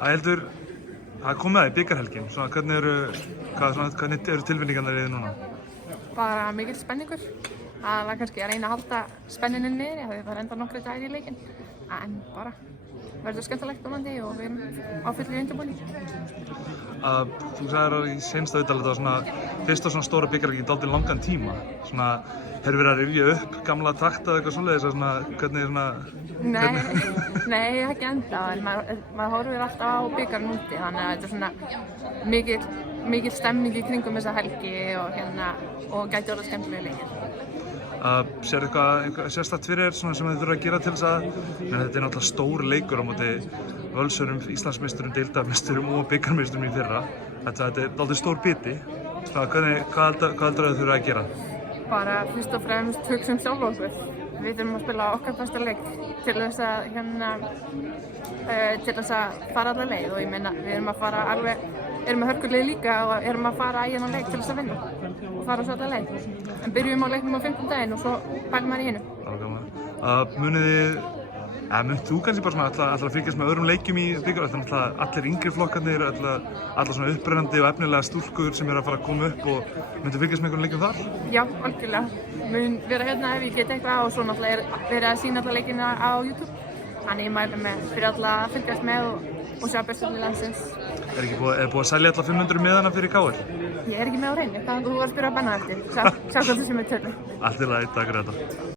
Heldur, það kom með það í bikarhelgin. Hvernig eru tilfinningarnar í þið núna? Bara mikill spenningur. Það var kannski að reyna að halda spenninu niðri, það var enda nokkri dagir í leikinn. En bara verður skemmtilegt vonandi og við erum á fullu undirbúningi. Þú sagðir í seinsta viðtali þetta var fyrsta stóra bikarhelgi í dálítið langan tíma. Hefur verið að rifja upp gamla takta eða eitthvað svoleiðis, hvernig Nei, ekki enda, en maður horfir alltaf á bikarinn úti, þannig að þetta er mikil stemning í kringum þessa helgi og gæti orðið skemmtilega leikir. Sérðu eitthvað sérstakt fyrir þér sem þið þurfa að gera til þess að þetta er náttúrulega stór leikur á móti Völsurum, Íslandsmeisturum, deildarmeisturum og bikarmeisturum í fyrra. Þetta er dálítið stór biti. Hvað heldur þið þurfa að gera? Bara fyrst og fremst hugsa sjálf okkur. Við þurfum að spila okkar besta leik til þess að fara alla leið og ég meina við erum að fara erum með hörkuleið líka og erum að fara í hennan leik til þess að vinna og fara svo alla leið. En byrjum á leiknum á 15. daginn og svo pælum maður í hinu. Munt þú kannski bara ætla að fylgjast með öðrum leikjum í bikar? Allir yngri flokkarnir, allar svona upprennandi og efnilega stúlkur sem eru að fara að koma upp og myndu fylgjast með einhvern leikjum þar? Já, algjörlega. Mun vera hérna ef ég get eitthvað og svo náttúrulega verið að sýna alla leikina á YouTube. Þannig ég mæli með fyrir alla að fylgjast með og sjá bestu lið landsins. Er búið að selja alla 500 miðana fyrir KR? Ég er ekki með á hreinu, þannig að þú var að spyrja að banna eftir. Sjá hvað þú sem er tölur. Allt í lagi, takk fyrir þetta.